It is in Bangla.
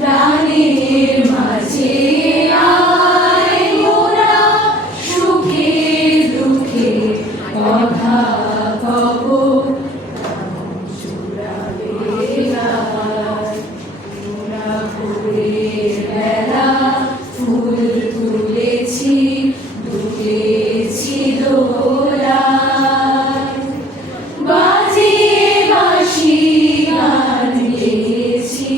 প্রাণের মাঝে আয় মোরা সুখে দুঃখে কথা কব চূড়াবে মোরা ভোরের বেলা ফুল তুলেছি দুলেছি দোলা বাজিয়ে বাঁশি গান গেয়েছি